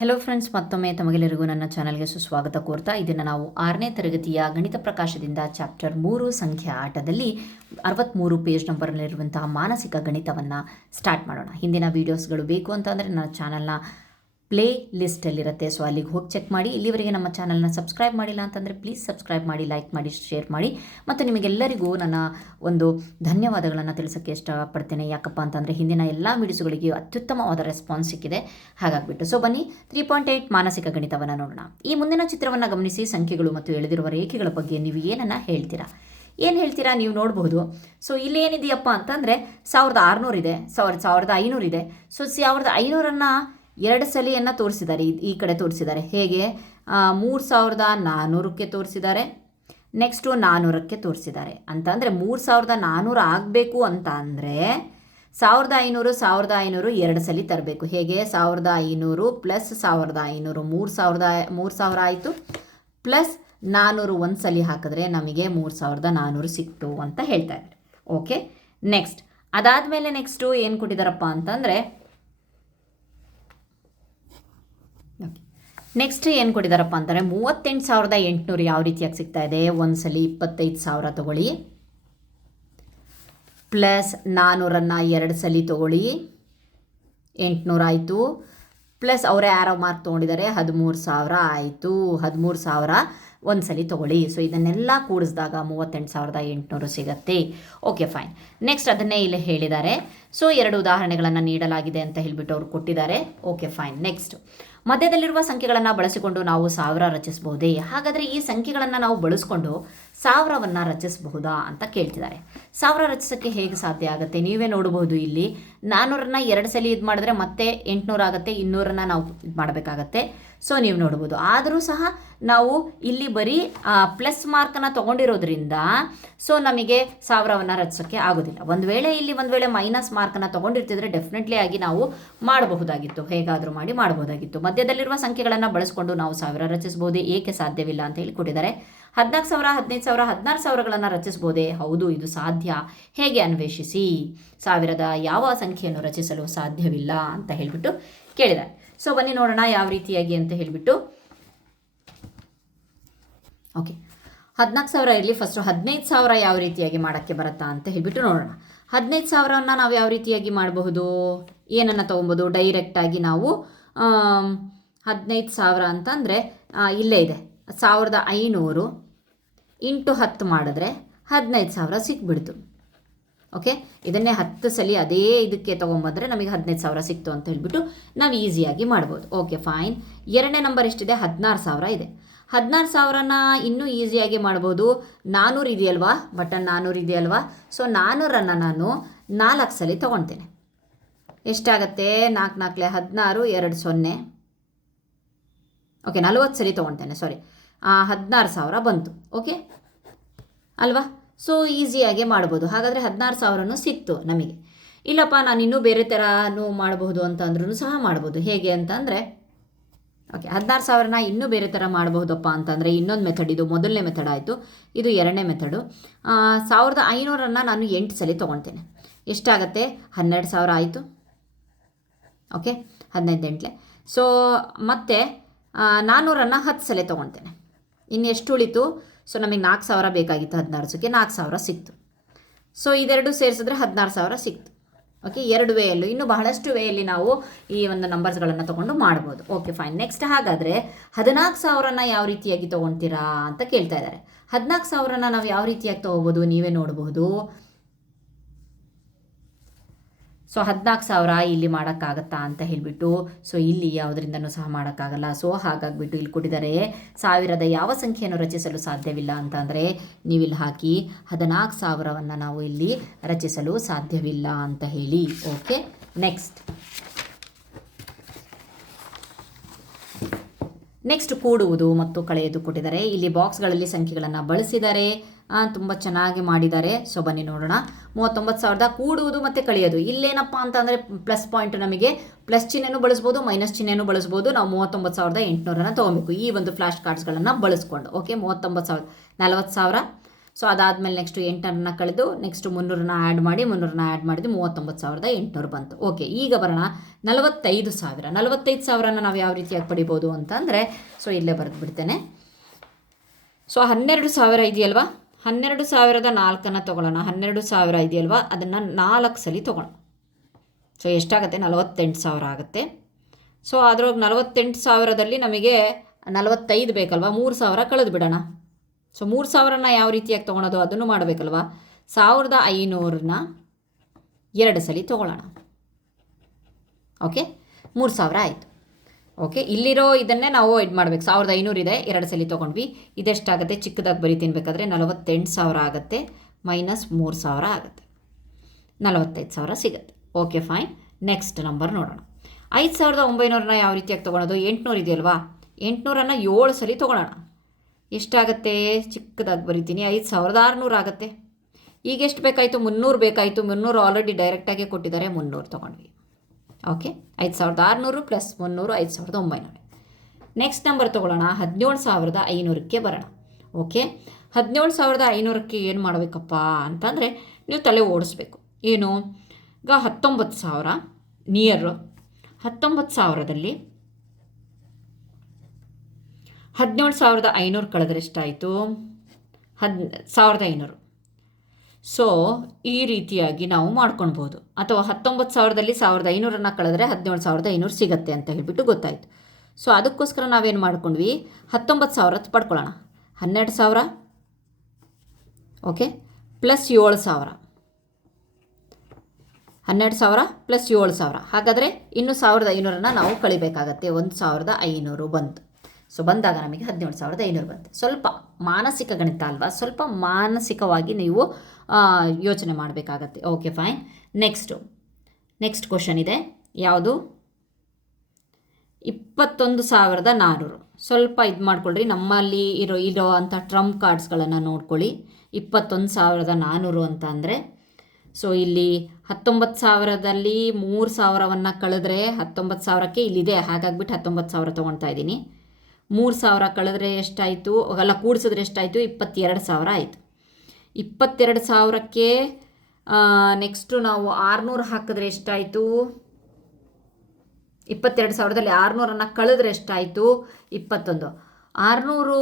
Hello friends, ಮತ್ತೊಮ್ಮೆ ತಮಗೆಲ್ಲರಿಗೂ ನನ್ನ ಚಾನಲ್ಗೆ ಸುಸ್ವಾಗತ ಕೋರ್ತಾ ಇದನ್ನು ನಾವು 6ನೇ ತರಗತಿಯ ಗಣಿತ ಪ್ರಕಾಶದಿಂದ ಚಾಪ್ಟರ್ 3 ಸಂಖ್ಯಾ ಆಟದಲ್ಲಿ 63 ಪೇಜ್ ನಂಬರ್ನಲ್ಲಿರುವಂತಹ ಮಾನಸಿಕ ಗಣಿತವನ್ನು ಸ್ಟಾರ್ಟ್ ಮಾಡೋಣ. ಹಿಂದಿನ ವೀಡಿಯೋಸ್ಗಳು ಬೇಕು ಅಂತಂದರೆ ನನ್ನ ಚಾನಲ್ನ ಪ್ಲೇ ಲಿಸ್ಟಲ್ಲಿರುತ್ತೆ, ಸೊ ಅಲ್ಲಿಗೆ ಹೋಗಿ ಚೆಕ್ ಮಾಡಿ. ಇಲ್ಲಿವರೆಗೆ ನಮ್ಮ ಚಾನಲ್ನ ಸಬ್ಸ್ಕ್ರೈಬ್ ಮಾಡಿಲ್ಲ ಅಂತಂದರೆ ಪ್ಲೀಸ್ ಸಬ್ಸ್ಕ್ರೈಬ್ ಮಾಡಿ, ಲೈಕ್ ಮಾಡಿ, ಶೇರ್ ಮಾಡಿ. ಮತ್ತು ನಿಮಗೆಲ್ಲರಿಗೂ ನನ್ನ ಒಂದು ಧನ್ಯವಾದಗಳನ್ನು ತಿಳಿಸೋಕ್ಕೆ ಇಷ್ಟಪಡ್ತೇನೆ. ಯಾಕಪ್ಪ ಅಂತಂದರೆ ಹಿಂದಿನ ಎಲ್ಲ ವೀಡಿಯೋಸ್ಗಳಿಗೆ ಅತ್ಯುತ್ತಮವಾದ ರೆಸ್ಪಾನ್ಸ್ ಸಿಕ್ಕಿದೆ, ಹಾಗಾಗಿಬಿಟ್ಟು. ಸೊ ಬನ್ನಿ 3.8 ಮಾನಸಿಕ ಗಣಿತವನ್ನು ನೋಡೋಣ. ಈ ಮುಂದಿನ ಚಿತ್ರವನ್ನು ಗಮನಿಸಿ. ಸಂಖ್ಯೆಗಳು ಮತ್ತು ಎಳೆದಿರುವ ರೇಖೆಗಳ ಬಗ್ಗೆ ನೀವು ಏನನ್ನು ಹೇಳ್ತೀರಾ? ಏನು ಹೇಳ್ತೀರಾ ನೀವು ನೋಡಬಹುದು. ಸೊ ಇಲ್ಲಿ ಏನಿದೆಯಪ್ಪ ಅಂತಂದರೆ 1600 ಇದೆ, 1500 ಇದೆ. ಸೊ 1500 ಎರಡು ಸಲಿಯನ್ನು ತೋರಿಸಿದ್ದಾರೆ, ಈ ಕಡೆ ತೋರಿಸಿದ್ದಾರೆ. ಹೇಗೆ? 3400ಕ್ಕೆ ತೋರಿಸಿದ್ದಾರೆ, ನೆಕ್ಸ್ಟು 400ಕ್ಕೆ ತೋರಿಸಿದ್ದಾರೆ. ಅಂತಂದರೆ 3400 ಆಗಬೇಕು ಅಂತ ಅಂದರೆ 1500 ಎರಡು ಸಲ ತರಬೇಕು. ಹೇಗೆ? 1500 ಪ್ಲಸ್ 1500 3000 ಆಯಿತು, ಪ್ಲಸ್ 400 ಒಂದು ಸಲ ಹಾಕಿದ್ರೆ ನಮಗೆ 3400 ಸಿಕ್ತು ಅಂತ ಹೇಳ್ತಾ ಇದ್ದಾರೆ. ಓಕೆ, ನೆಕ್ಸ್ಟ್ ಅದಾದಮೇಲೆ ನೆಕ್ಸ್ಟು ಏನು ಕೊಟ್ಟಿದ್ದಾರಪ್ಪ ಅಂತಂದರೆ ನೆಕ್ಸ್ಟ್ ಏನು ಕೊಟ್ಟಿದ್ದಾರಪ್ಪ ಅಂತಾರೆ 38,800 ಯಾವ ರೀತಿಯಾಗಿ ಸಿಗ್ತಾ ಇದೆ? ಒಂದು ಸಲ 25,000 ತೊಗೊಳ್ಳಿ, ಪ್ಲಸ್ 400 ಎರಡು ಸಲ ತೊಗೊಳ್ಳಿ, 800 ಆಯಿತು, ಪ್ಲಸ್ ಅವರೇ ಆರೋ ಮಾರ್ಕ್ ತೊಗೊಂಡಿದ್ದಾರೆ 13,000 ಆಯಿತು, 13,000 ಒಂದು ಸಲ ತೊಗೊಳ್ಳಿ. ಸೊ ಇದನ್ನೆಲ್ಲ ಕೂಡಿಸಿದಾಗ 38,800 ಸಿಗುತ್ತೆ. Okay, fine. ನೆಕ್ಸ್ಟ್ ಅದನ್ನೇ ಇಲ್ಲಿ ಹೇಳಿದ್ದಾರೆ. ಸೊ 2 ಉದಾಹರಣೆಗಳನ್ನು ನೀಡಲಾಗಿದೆ ಅಂತ ಹೇಳಿಬಿಟ್ಟು ಅವರು ಕೊಟ್ಟಿದ್ದಾರೆ. Okay, fine. ನೆಕ್ಸ್ಟ್ ಮಧ್ಯದಲ್ಲಿರುವ ಸಂಖ್ಯೆಗಳನ್ನು ಬಳಸಿಕೊಂಡು ನಾವು 1000 ರಚಿಸಬಹುದೇ? ಹಾಗಾದರೆ ಈ ಸಂಖ್ಯೆಗಳನ್ನು ನಾವು ಬಳಸ್ಕೊಂಡು 1000ವನ್ನು ರಚಿಸಬಹುದಾ ಅಂತ ಕೇಳ್ತಿದ್ದಾರೆ. 1000 ರಚಿಸೋಕ್ಕೆ ಹೇಗೆ ಸಾಧ್ಯ ಆಗುತ್ತೆ? ನೀವೇ ನೋಡಬಹುದು. ಇಲ್ಲಿ 400 ಎರಡು ಸಲ ಇದು ಮಾಡಿದ್ರೆ ಮತ್ತೆ 800 ಆಗುತ್ತೆ, 200 ನಾವು ಇದು ಮಾಡಬೇಕಾಗತ್ತೆ. ಸೊ ನೀವು ನೋಡ್ಬೋದು. ಆದರೂ ಸಹ ನಾವು ಇಲ್ಲಿ ಬರೀ ಪ್ಲಸ್ ಮಾರ್ಕನ್ನು ತೊಗೊಂಡಿರೋದ್ರಿಂದ ಸೊ ನಮಗೆ 1000ವನ್ನು ರಚಿಸೋಕ್ಕೆ ಆಗೋದಿಲ್ಲ. ಒಂದು ವೇಳೆ ಮೈನಸ್ ಮಾರ್ಕನ್ನು ತೊಗೊಂಡಿರ್ತಿದ್ರೆ ಡೆಫಿನೆಟ್ಲಿ ಆಗಿ ನಾವು ಮಾಡಬಹುದಾಗಿತ್ತು, ಹೇಗಾದರೂ ಮಾಡಿ ಮಾಡಬಹುದಾಗಿತ್ತು. ಮಧ್ಯದಲ್ಲಿರುವ ಸಂಖ್ಯೆಗಳನ್ನು ಬಳಸ್ಕೊಂಡು ನಾವು 1000 ರಚಿಸಬಹುದೇ? ಏಕೆ ಸಾಧ್ಯವಿಲ್ಲ ಅಂತ ಹೇಳಿ ಕೊಟ್ಟಿದ್ದಾರೆ. 14,000 15,000 16,000ಗಳನ್ನು ರಚಿಸಬಹುದೇ? ಹೌದು, ಇದು ಸಾಧ್ಯ. ಹೇಗೆ ಅನ್ವೇಷಿಸಿ. 1000ದ ಯಾವ ಸಂಖ್ಯೆಯನ್ನು ರಚಿಸಲು ಸಾಧ್ಯವಿಲ್ಲ ಅಂತ ಹೇಳಿಬಿಟ್ಟು ಕೇಳಿದ್ದಾರೆ. ಸೊ ಬನ್ನಿ ನೋಡೋಣ ಯಾವ ರೀತಿಯಾಗಿ ಅಂತ ಹೇಳಿಬಿಟ್ಟು. ಓಕೆ, 14,000 ಇರಲಿ. ಫಸ್ಟು 15,000 ಯಾವ ರೀತಿಯಾಗಿ ಮಾಡೋಕ್ಕೆ ಬರುತ್ತಾ ಅಂತ ಹೇಳಿಬಿಟ್ಟು ನೋಡೋಣ. 15,000ನ್ನು ನಾವು ಯಾವ ರೀತಿಯಾಗಿ ಮಾಡಬಹುದು? ಏನನ್ನು ತೊಗೊಬೋದು? ಡೈರೆಕ್ಟಾಗಿ ನಾವು 15,000 ಅಂತಂದರೆ ಇಲ್ಲೇ ಇದೆ 1500 ಇಂಟು 10 ಮಾಡಿದ್ರೆ 15,000 ಸಿಕ್ಬಿಡ್ತು. ಓಕೆ, ಇದನ್ನೇ 10 ಸಲ ಅದೇ ಇದಕ್ಕೆ ತೊಗೊಂಬಂದರೆ ನಮಗೆ 15,000 ಸಿಕ್ತು ಅಂತ ಹೇಳ್ಬಿಟ್ಟು ನಾವು ಈಸಿಯಾಗಿ ಮಾಡ್ಬೋದು. Okay, fine. ಎರಡನೇ ನಂಬರ್ ಎಷ್ಟಿದೆ? 16,000 ಇದೆ. 16,000ನ ಇನ್ನೂ ಈಸಿಯಾಗಿ ಮಾಡ್ಬೋದು. 400 ಇದೆಯಲ್ವಾ, ಬಟನ್ 400 ಇದೆಯಲ್ವಾ. ಸೊ 400ನ್ನು ನಾನು 4 ಸಲ ತೊಗೊಳ್ತೇನೆ. ಎಷ್ಟಾಗತ್ತೆ? 4 4 16 2 0. ಓಕೆ, 40 ಸಲ ತೊಗೊಳ್ತೇನೆ. ಸಾರಿ, 16,000 ಬಂತು. ಓಕೆ ಅಲ್ವಾ? ಸೊ ಈಸಿಯಾಗಿ ಮಾಡ್ಬೋದು. ಹಾಗಾದರೆ 16,000 ಸಿಕ್ತು ನಮಗೆ. ಇಲ್ಲಪ್ಪ ನಾನು ಇನ್ನೂ ಬೇರೆ ಥರನೂ ಮಾಡಬಹುದು ಅಂತ ಅಂದ್ರೂ ಸಹ ಮಾಡ್ಬೋದು. ಹೇಗೆ ಅಂತಂದರೆ ಓಕೆ, 16,000ನ ಇನ್ನೂ ಬೇರೆ ಥರ ಮಾಡಬಹುದಪ್ಪ ಅಂತಂದರೆ ಇನ್ನೊಂದು ಮೆಥಡ್. ಇದು ಮೊದಲನೇ ಮೆಥಡ್ ಆಯಿತು, ಇದು ಎರಡನೇ ಮೆಥಡು. 1500ನ್ನು ನಾನು 8 ಸಲ ತೊಗೊಳ್ತೇನೆ. ಎಷ್ಟಾಗತ್ತೆ? 12,000 ಆಯಿತು. ಓಕೆ, 15 8. ಸೊ ಮತ್ತೆ 400ನ್ನು 10 ಸಲ ತೊಗೊಳ್ತೇನೆ. ಇನ್ನು ಎಷ್ಟು ಉಳಿತು? ಸೊ ನಮಗೆ 4,000 ಬೇಕಾಗಿತ್ತು. 16ಕ್ಕೆ 4,000 ಸಿಕ್ತು. ಸೊ ಇದೆರಡು ಸೇರಿಸಿದ್ರೆ 16,000 ಸಿಕ್ತು. ಓಕೆ, 2 ವೇಯಲ್ಲೂ ಇನ್ನೂ ಬಹಳಷ್ಟು ವೇಯಲ್ಲಿ ನಾವು ಈ ಒಂದು ನಂಬರ್ಸ್ಗಳನ್ನು ತೊಗೊಂಡು ಮಾಡ್ಬೋದು. Okay, fine. ನೆಕ್ಸ್ಟ್ ಹಾಗಾದರೆ 14,000ನ ಯಾವ ರೀತಿಯಾಗಿ ತೊಗೊಳ್ತೀರಾ ಅಂತ ಕೇಳ್ತಾ ಇದ್ದಾರೆ. 14,000ನ ನಾವು ಯಾವ ರೀತಿಯಾಗಿ ತೊಗೋಬೋದು? ನೀವೇ ನೋಡಬಹುದು. ಸೊ 14,000 ಇಲ್ಲಿ ಮಾಡೋಕ್ಕಾಗತ್ತಾ ಅಂತ ಹೇಳಿಬಿಟ್ಟು. ಸೊ ಇಲ್ಲಿ ಯಾವುದರಿಂದನೂ ಸಹ ಮಾಡೋಕ್ಕಾಗಲ್ಲ. ಸೊ ಹಾಗಾಗಿಬಿಟ್ಟು ಇಲ್ಲಿ ಕೊಟ್ಟಿದ್ದಾರೆ 1000ದ ಯಾವ ಸಂಖ್ಯೆಯನ್ನು ರಚಿಸಲು ಸಾಧ್ಯವಿಲ್ಲ ಅಂತ ಅಂದರೆ ನೀವಿಲ್ಲಿ ಹಾಕಿ 14,000ವನ್ನು ನಾವು ಇಲ್ಲಿ ರಚಿಸಲು ಸಾಧ್ಯವಿಲ್ಲ ಅಂತ ಹೇಳಿ. ಓಕೆ, ನೆಕ್ಸ್ಟ್ ಕೂಡುವುದು ಮತ್ತು ಕಳೆಯುವುದು ಕೊಟ್ಟಿದ್ದಾರೆ. ಇಲ್ಲಿ ಬಾಕ್ಸ್ಗಳಲ್ಲಿ ಸಂಖ್ಯೆಗಳನ್ನು ಬಳಸಿದ್ದಾರೆ, ತುಂಬ ಚೆನ್ನಾಗಿ ಮಾಡಿದ್ದಾರೆ. ಸೊ ಬನ್ನಿ ನೋಡೋಣ. 39,000 ಕೂಡುವುದು ಮತ್ತು ಕಳೆಯೋದು. ಇಲ್ಲೇನಪ್ಪ ಅಂತ ಅಂದರೆ ಪ್ಲಸ್ ಪಾಯಿಂಟ್, ನಮಗೆ ಪ್ಲಸ್ ಚಿಹ್ನೆನೂ ಬಳಸ್ಬೋದು, ಮೈನಸ್ ಚಿಹ್ನೆನೂ ಬಳಸ್ಬೋದು. ನಾವು 39,800ನ್ನು ತೊಗೊಬೇಕು ಈ ಒಂದು ಫ್ಲ್ಯಾಶ್ ಕಾರ್ಡ್ಸ್ಗಳನ್ನು ಬಳಸ್ಕೊಂಡು. ಓಕೆ, 39,000 40,000. ಸೊ ಅದಾದಮೇಲೆ ನೆಕ್ಸ್ಟು 800 ಕಳೆದು ನೆಕ್ಸ್ಟು 300 ಆ್ಯಡ್ ಮಾಡಿ 300 ಆ್ಯಡ್ ಮಾಡಿದ್ದು 39,800 ಬಂತು. ಓಕೆ, ಈಗ ಬರೋಣ 45,000. 45,000ನ ನಾವು ಯಾವ ರೀತಿಯಾಗಿ ಪಡಿಬೋದು ಅಂತಂದರೆ, ಸೊ ಇಲ್ಲೇ ಬರೆದು ಬಿಡ್ತೇನೆ. ಸೊ 12,000 ಇದೆಯಲ್ವಾ, 12,000ದ 4 ತೊಗೊಳ್ಳೋಣ. 12,000 ಇದೆಯಲ್ವಾ, ಅದನ್ನು 4 ಸಲ ತೊಗೊಳ್ಳೋಣ. ಸೊ ಎಷ್ಟಾಗುತ್ತೆ? 48,000 ಆಗುತ್ತೆ. ಸೊ ಅದ್ರೊಳಗೆ 48,000ದಲ್ಲಿ ನಮಗೆ 45 ಬೇಕಲ್ವಾ, 3,000 ಕಳೆದು ಬಿಡೋಣ. ಸೊ 3,000ನ ಯಾವ ರೀತಿಯಾಗಿ ತೊಗೊಳೋದು ಅದನ್ನು ಮಾಡಬೇಕಲ್ವಾ. 1,500ನ 2 ಸಲ ತೊಗೊಳ್ಳೋಣ. ಓಕೆ, 3,000 ಆಯಿತು. ಓಕೆ, ಇಲ್ಲಿರೋ ಇದನ್ನೇ ನಾವು ಇದು ಮಾಡಬೇಕು. 1,500 ಇದೆ, 2 ಸಲ ತೊಗೊಂಡ್ವಿ. ಇದೆಷ್ಟಾಗುತ್ತೆ? ಚಿಕ್ಕದಾಗಿ ಬರೀತೀನಿ ಬೇಕಾದರೆ, 48,000 ಆಗುತ್ತೆ ಮೈನಸ್ 3,000 ಆಗುತ್ತೆ, 45,000 ಸಿಗುತ್ತೆ. Okay fine. ನೆಕ್ಸ್ಟ್ ನಂಬರ್ ನೋಡೋಣ. 5,900ನ ಯಾವ ರೀತಿಯಾಗಿ ತೊಗೊಳೋದು? 800 ಇದೆಯಲ್ವಾ, 800ನ್ನು 7 ಸಲ ತೊಗೊಳ್ಳೋಣ. ಎಷ್ಟಾಗುತ್ತೆ? ಚಿಕ್ಕದಾಗಿ ಬರಿತೀನಿ, 5,600 ಆಗುತ್ತೆ. ಈಗ ಎಷ್ಟು ಬೇಕಾಯಿತು? 300 ಬೇಕಾಯಿತು. 300 ಆಲ್ರೆಡಿ ಡೈರೆಕ್ಟಾಗಿ ಕೊಟ್ಟಿದ್ದಾರೆ, 300 ತೊಗೊಂಡ್ವಿ. Okay, 5,600 plus 300 5,900. ನೆಕ್ಸ್ಟ್ ನಂಬರ್ ತೊಗೊಳ್ಳೋಣ. 17,500ಕ್ಕೆ ಬರೋಣ. ಓಕೆ, 17,500ಕ್ಕೆ ಏನು ಮಾಡಬೇಕಪ್ಪ ಅಂತಂದರೆ, ನೀವು ತಲೆ ಓಡಿಸ್ಬೇಕು. ಏನು? ಈಗ 19,000 ನಿಯರು. 19,000ದಲ್ಲಿ 17,500 ಕಳೆದ್ರೆ ಎಷ್ಟಾಯಿತು? 1,500. ಸೊ ಈ ರೀತಿಯಾಗಿ ನಾವು ಮಾಡ್ಕೊಳ್ಬೋದು. ಅಥವಾ 19,000ದಲ್ಲಿ 1,500ನ್ನು ಕಳೆದ್ರೆ 17,500 ಸಿಗುತ್ತೆ ಅಂತ ಹೇಳಿಬಿಟ್ಟು ಗೊತ್ತಾಯಿತು. ಸೊ ಅದಕ್ಕೋಸ್ಕರ ನಾವೇನು ಮಾಡ್ಕೊಂಡ್ವಿ? 19,000 ಪಡ್ಕೊಳ್ಳೋಣ. 12,000 ಓಕೆ ಪ್ಲಸ್ 7,000. 12,000 ಪ್ಲಸ್ 7,000. ಹಾಗಾದರೆ ಇನ್ನು 1,500ನ್ನು ನಾವು ಕಳಿಬೇಕಾಗತ್ತೆ. 1,500 ಬಂತು. ಸೊ ಬಂದಾಗ ನಮಗೆ 17,500 ಬಂತು. ಸ್ವಲ್ಪ ಮಾನಸಿಕ ಗಣಿತ ಅಲ್ವಾ, ಸ್ವಲ್ಪ ಮಾನಸಿಕವಾಗಿ ನೀವು ಯೋಚನೆ ಮಾಡಬೇಕಾಗತ್ತೆ. Okay fine. ನೆಕ್ಸ್ಟ್ ಕ್ವಶನ್ ಇದೆ. ಯಾವುದು? 21,400. ಸ್ವಲ್ಪ ಇದು ಮಾಡ್ಕೊಳ್ರಿ, ನಮ್ಮಲ್ಲಿ ಇರೋ ಅಂಥ ಟ್ರಂಪ್ ಕಾರ್ಡ್ಸ್ಗಳನ್ನು ನೋಡ್ಕೊಳ್ಳಿ. 21,400 ಅಂತ ಅಂದರೆ, ಸೊ ಇಲ್ಲಿ 19,000ದಲ್ಲಿ 3,000ವನ್ನು ಕಳೆದ್ರೆ 19,000ಕ್ಕೆ ಇಲ್ಲಿದೆ, ಹಾಗಾಗಿಬಿಟ್ಟು 19,000 ತೊಗೊಳ್ತಾ ಇದ್ದೀನಿ. 3,000 ಕಳೆದ್ರೆ ಎಷ್ಟಾಯಿತು? ಅಲ್ಲ, ಕೂಡಿಸಿದ್ರೆ ಎಷ್ಟಾಯಿತು? 22,000 ಆಯಿತು. 22,000ಕ್ಕೆ ನೆಕ್ಸ್ಟು ನಾವು 600 ಹಾಕಿದ್ರೆ ಎಷ್ಟಾಯಿತು? 22,000ದಲ್ಲಿ 600ನ್ನು ಕಳೆದ್ರೆ ಎಷ್ಟಾಯಿತು? 21. 600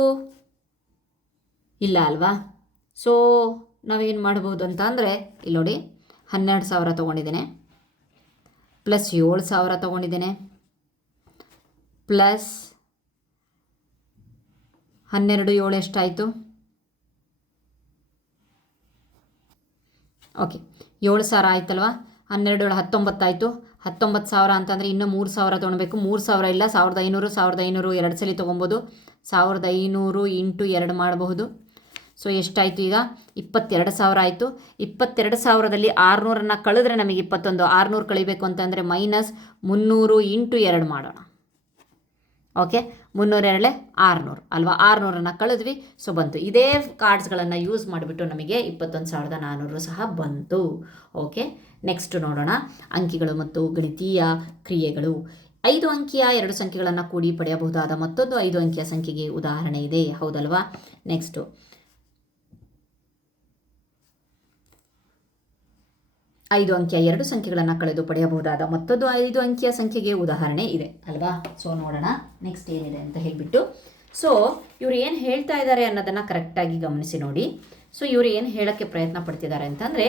ಇಲ್ಲ ಅಲ್ವಾ. ಸೊ ನಾವೇನು ಮಾಡ್ಬೋದು ಅಂತ ಅಂದರೆ, ಇಲ್ಲಿ ನೋಡಿ, 12,000 ತೊಗೊಂಡಿದ್ದೇನೆ ಪ್ಲಸ್ 7,000 ತೊಗೊಂಡಿದ್ದೇನೆ ಪ್ಲಸ್ 12 7 ಎಷ್ಟಾಯಿತು? ಓಕೆ, 7,000 ಆಯ್ತಲ್ವಾ. 12 7 19 ಆಯಿತು. 19,000 ಅಂತಂದರೆ ಇನ್ನೂ 3,000 ತೊಗೊಳ್ಬೇಕು. 3,000 ಇಲ್ಲ, 1,500 1,500 2 ಸಲ ತೊಗೊಬೋದು. 1,500 ಇಂಟು 2 ಮಾಡಬಹುದು. ಸೊ ಎಷ್ಟಾಯಿತು? ಈಗ 22,000 ಆಯಿತು. 22,000ದಲ್ಲಿ 600ನ್ನು ಕಳೆದ್ರೆ ನಮಗೆ 21. 600 ಕಳಿಬೇಕು ಅಂತಂದರೆ ಮೈನಸ್ 300 ಇಂಟು 2 ಮಾಡೋಣ. ಓಕೆ, 302 600 ಅಲ್ವಾ. 600ನ್ನು ಕಳೆದ್ವಿ, ಸೊ ಬಂತು. ಇದೇ ಕಾರ್ಡ್ಸ್ಗಳನ್ನು ಯೂಸ್ ಮಾಡಿಬಿಟ್ಟು ನಮಗೆ 21,400 ಸಹ ಬಂತು. ಓಕೆ, ನೆಕ್ಸ್ಟ್ ನೋಡೋಣ. ಅಂಕಿಗಳು ಮತ್ತು ಗಣಿತೀಯ ಕ್ರಿಯೆಗಳು. 5 ಅಂಕಿಯ 2 ಸಂಖ್ಯೆಗಳನ್ನು ಕೂಡಿ ಪಡೆಯಬಹುದಾದ ಮತ್ತೊಂದು 5 ಅಂಕಿಯ ಸಂಖ್ಯೆಗೆ ಉದಾಹರಣೆ ಇದೆ, ಹೌದಲ್ವಾ. ನೆಕ್ಸ್ಟು 5 ಅಂಕಿಯ 2 ಸಂಖ್ಯೆಗಳನ್ನು ಕಳೆದು ಪಡೆಯಬಹುದಾದ ಮತ್ತೊಂದು 5 ಅಂಕಿಯ ಸಂಖ್ಯೆಗೆ ಉದಾಹರಣೆ ಇದೆ ಅಲ್ವಾ. ಸೊ ನೋಡೋಣ ನೆಕ್ಸ್ಟ್ ಏನಿದೆ ಅಂತ ಹೇಳಿಬಿಟ್ಟು. ಸೊ ಇವರು ಏನು ಹೇಳ್ತಾ ಇದ್ದಾರೆ ಅನ್ನೋದನ್ನು ಕರೆಕ್ಟಾಗಿ ಗಮನಿಸಿ ನೋಡಿ. ಸೊ ಇವರು ಏನು ಹೇಳೋಕ್ಕೆ ಪ್ರಯತ್ನ ಪಡ್ತಿದ್ದಾರೆ ಅಂತಂದರೆ,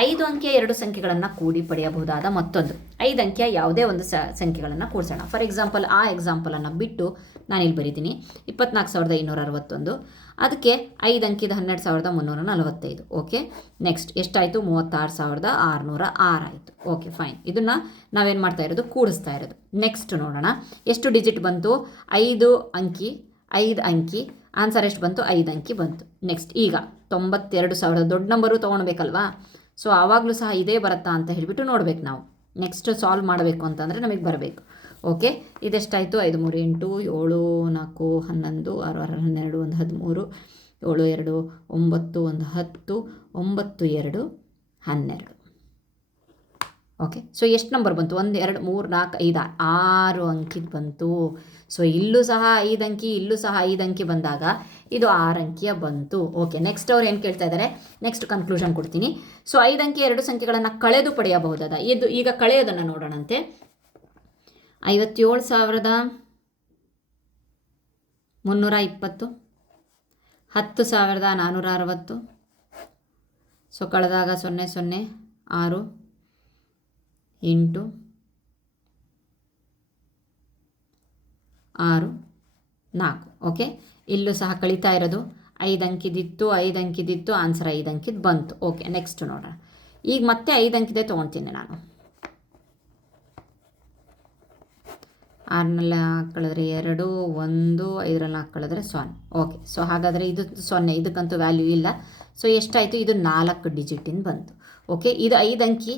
5 ಅಂಕಿಯ 2 ಸಂಖ್ಯೆಗಳನ್ನು ಕೂಡಿ ಪಡೆಯಬಹುದಾದ ಮತ್ತೊಂದು 5 ಅಂಕಿಯ ಯಾವುದೇ ಒಂದು ಸಂಖ್ಯೆಗಳನ್ನು ಕೂಡಿಸೋಣ. ಫಾರ್ ಎಕ್ಸಾಂಪಲ್, ಆ ಎಕ್ಸಾಂಪಲನ್ನು ಬಿಟ್ಟು ನಾನಿಲ್ಲಿ ಬರೀತೀನಿ. 24,261. ಅದಕ್ಕೆ 5 ಅಂಕಿದ 12,345. ಓಕೆ, ನೆಕ್ಸ್ಟ್ ಎಷ್ಟಾಯಿತು? 36,606 ಆಯಿತು. Okay fine. ಇದನ್ನು ನಾವೇನು ಮಾಡ್ತಾ ಇರೋದು? ಕೂಡಿಸ್ತಾ ಇರೋದು. ನೆಕ್ಸ್ಟ್ ನೋಡೋಣ, ಎಷ್ಟು ಡಿಜಿಟ್ ಬಂತು? 5 ಅಂಕಿ. ಆನ್ಸರ್ ಎಷ್ಟು ಬಂತು? 5 ಅಂಕಿ ಬಂತು. ನೆಕ್ಸ್ಟ್ ಈಗ 92,000 ದೊಡ್ಡ ನಂಬರು ತೊಗೊಳ್ಬೇಕಲ್ವಾ. ಸೊ ಆವಾಗಲೂ ಸಹ ಇದೇ ಬರುತ್ತಾ ಅಂತ ಹೇಳಿಬಿಟ್ಟು ನೋಡಬೇಕು ನಾವು. ನೆಕ್ಸ್ಟ್ ಸಾಲ್ವ್ ಮಾಡಬೇಕು ಅಂತಂದರೆ ನಮಗೆ ಬರಬೇಕು. ಓಕೆ, ಇದೆಷ್ಟಾಯಿತು? 5 3 8 7 4 11 6 6 12 1 13 7 2 9 1 10 9 2 12. ಓಕೆ, ಸೊ ಎಷ್ಟು ನಂಬರ್ ಬಂತು? 1 2 3 4 5 6 ಅಂಕಿದು ಬಂತು. ಸೊ ಇಲ್ಲೂ ಸಹ 5 ಅಂಕಿ, ಇಲ್ಲೂ ಸಹ 5 ಅಂಕಿ ಬಂದಾಗ ಇದು 6 ಅಂಕಿಯ ಬಂತು. ಓಕೆ, ನೆಕ್ಸ್ಟ್ ಅವ್ರು ಏನು ಕೇಳ್ತಾ ಇದ್ದಾರೆ, ನೆಕ್ಸ್ಟ್ ಕನ್ಕ್ಲೂಷನ್ ಕೊಡ್ತೀನಿ. ಸೊ 5 ಅಂಕಿ 2 ಸಂಖ್ಯೆಗಳನ್ನು ಕಳೆದು ಪಡೆಯಬಹುದಾದ ಇದು ಈಗ ಕಳೆಯೋದನ್ನು ನೋಡೋಣಂತೆ. 57,320, 10,460. ಸೊ ಕಳೆದಾಗ 0 0 6 8 6 4. ಓಕೆ, ಇಲ್ಲೂ ಸಹ ಕಳೀತಾ ಇರೋದು 5 ಅಂಕಿದಿತ್ತು, 5 ಅಂಕಿದಿತ್ತು, ಆನ್ಸರ್ 5 ಅಂಕಿದ್ದು ಬಂತು. ಓಕೆ, ನೆಕ್ಸ್ಟ್ ನೋಡೋಣ. ಈಗ ಮತ್ತೆ 5 ಅಂಕಿದೆ ತೊಗೊಳ್ತೀನಿ ನಾನು. 6ರಲ್ಲಿ 4 ಕಳೆದ್ರೆ 2, 1, 5ರಲ್ಲಿ 4 ಕಳೆದ್ರೆ 0. ಓಕೆ, ಸೊ ಹಾಗಾದರೆ ಇದು 0, ಇದಕ್ಕಂತೂ ವ್ಯಾಲ್ಯೂ ಇಲ್ಲ. ಸೊ ಎಷ್ಟಾಯಿತು? ಇದು 4 ಡಿಜಿಟಿಂದ ಬಂತು. ಓಕೆ, ಇದು 5 ಅಂಕಿ,